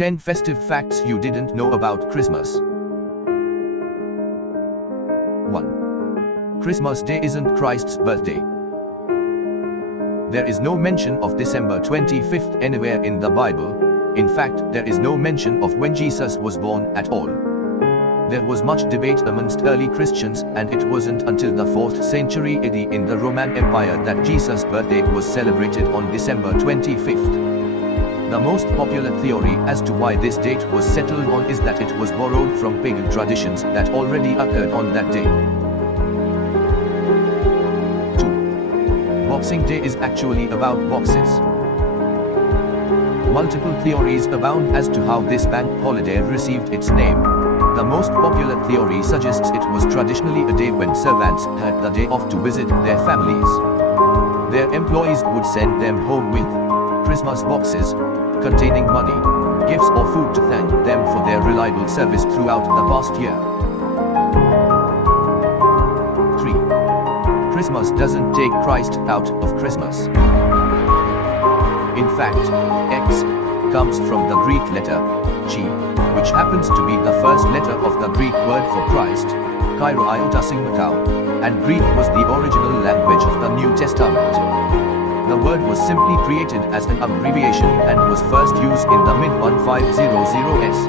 10 festive facts you didn't know about Christmas. 1. Christmas Day isn't Christ's birthday. There is no mention of December 25th anywhere in the Bible. In fact, there is no mention of when Jesus was born at all. There was much debate amongst early Christians, and it wasn't until the 4th century AD in the Roman Empire that Jesus' birthday was celebrated on December 25th. The most popular theory as to why this date was settled on is that it was borrowed from pagan traditions that already occurred on that day. 2. Boxing Day is actually about boxes. Multiple theories abound as to how this bank holiday received its name. The most popular theory suggests it was traditionally a day when servants had the day off to visit their families. Their employees would send them home with Christmas boxes containing money, gifts or food to thank them for their reliable service throughout the past year. 3. Christmas doesn't take Christ out of Christmas. In fact, X comes from the Greek letter G, which happens to be the first letter of the Greek word for Christ, Kairo iota sigma, and Greek was the original language of the New Testament. The word was simply created as an abbreviation and was first used in the mid-1500s.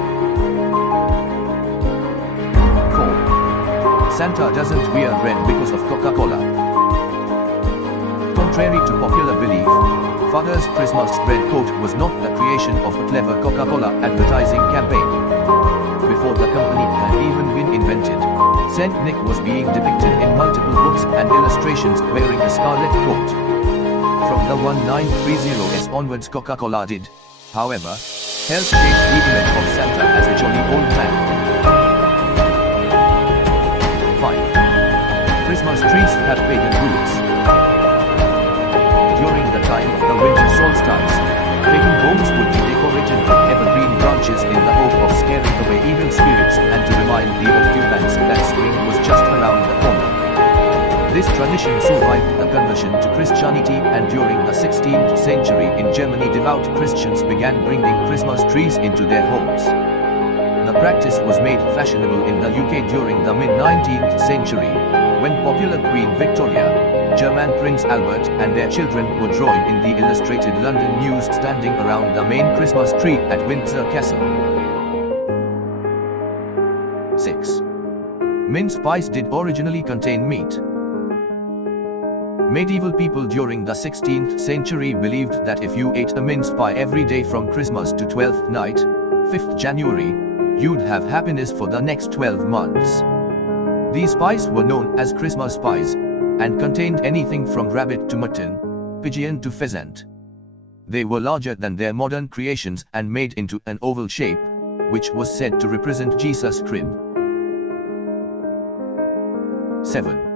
4. Santa doesn't wear red because of Coca-Cola. Contrary to popular belief, Father's Christmas red coat was not the creation of a clever Coca-Cola advertising campaign. Before the company had even been invented, Saint Nick was being depicted in multiple books and illustrations wearing a scarlet coat. From the 1930s onwards, Coca-Cola did, however, help shape the image of Santa as a jolly old man. 5. Christmas trees have pagan roots. During the time of the winter solstice, pagan homes would be decorated with evergreen branches in the hope of scaring away evil spirits and to remind the occupants that spring was just around the corner. This tradition survived the conversion to Christianity, and during the 16th century in Germany, devout Christians began bringing Christmas trees into their homes. The practice was made fashionable in the UK during the mid-19th century, when popular Queen Victoria, German Prince Albert and their children were drawn in the illustrated London news standing around the main Christmas tree at Windsor Castle. 6. Mince pies did originally contain meat. Medieval people during the 16th century believed that if you ate a mince pie every day from Christmas to 12th night, 5th January, you'd have happiness for the next 12 months. These pies were known as Christmas pies, and contained anything from rabbit to mutton, pigeon to pheasant. They were larger than their modern creations and made into an oval shape, which was said to represent Jesus' crib. 7.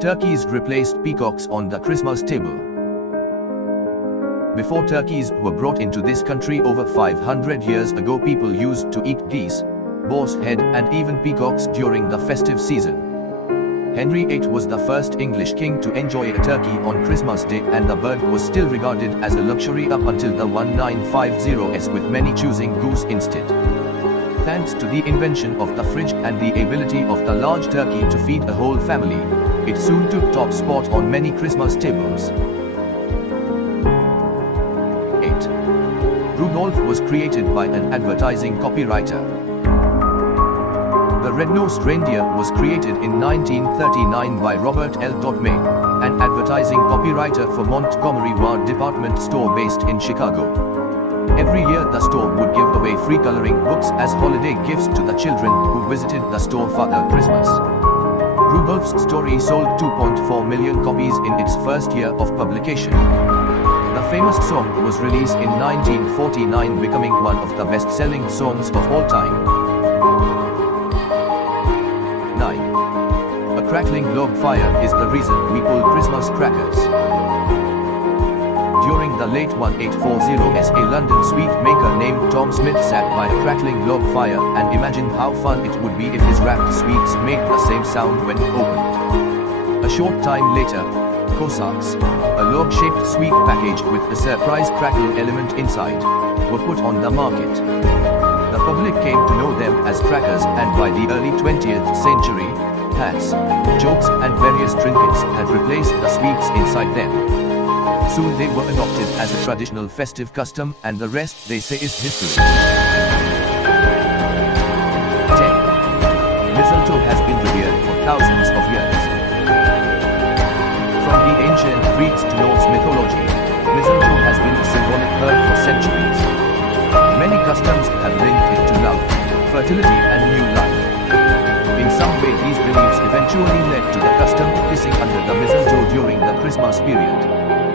Turkeys replaced peacocks on the Christmas table. Before turkeys were brought into this country over 500 years ago, people used to eat geese, boar's head and even peacocks during the festive season. Henry VIII was the first English king to enjoy a turkey on Christmas Day, and the bird was still regarded as a luxury up until the 1950s, with many choosing goose instead. Thanks to the invention of the fridge and the ability of the large turkey to feed a whole family, it soon took top spot on many Christmas tables. 8. Rudolph was created by an advertising copywriter. The red-nosed reindeer was created in 1939 by Robert L. May, an advertising copywriter for Montgomery Ward department store based in Chicago. Every year the store would give away free coloring books as holiday gifts to the children who visited the store Father Christmas. Rudolph's story sold 2.4 million copies in its first year of publication. The famous song was released in 1949, becoming one of the best-selling songs of all time. 9. A crackling log fire is the reason we pull Christmas crackers. During the late 1840s, a London sweet maker named Tom Smith sat by a crackling log fire and imagined how fun it would be if his wrapped sweets made the same sound when opened. A short time later, Cossacks, a log-shaped sweet package with a surprise crackle element inside, were put on the market. The public came to know them as crackers, and by the early 20th century, hats, jokes and various trinkets had replaced the sweets inside them. Soon they were adopted as a traditional festive custom, and the rest, they say, is history. 10. Mistletoe has been revered for thousands of years. From the ancient Greeks to Norse mythology, mistletoe has been a symbolic herb for centuries. Many customs have linked it to love, fertility and new life. In some way, these beliefs eventually led to the custom of kissing under the mistletoe during the Christmas period.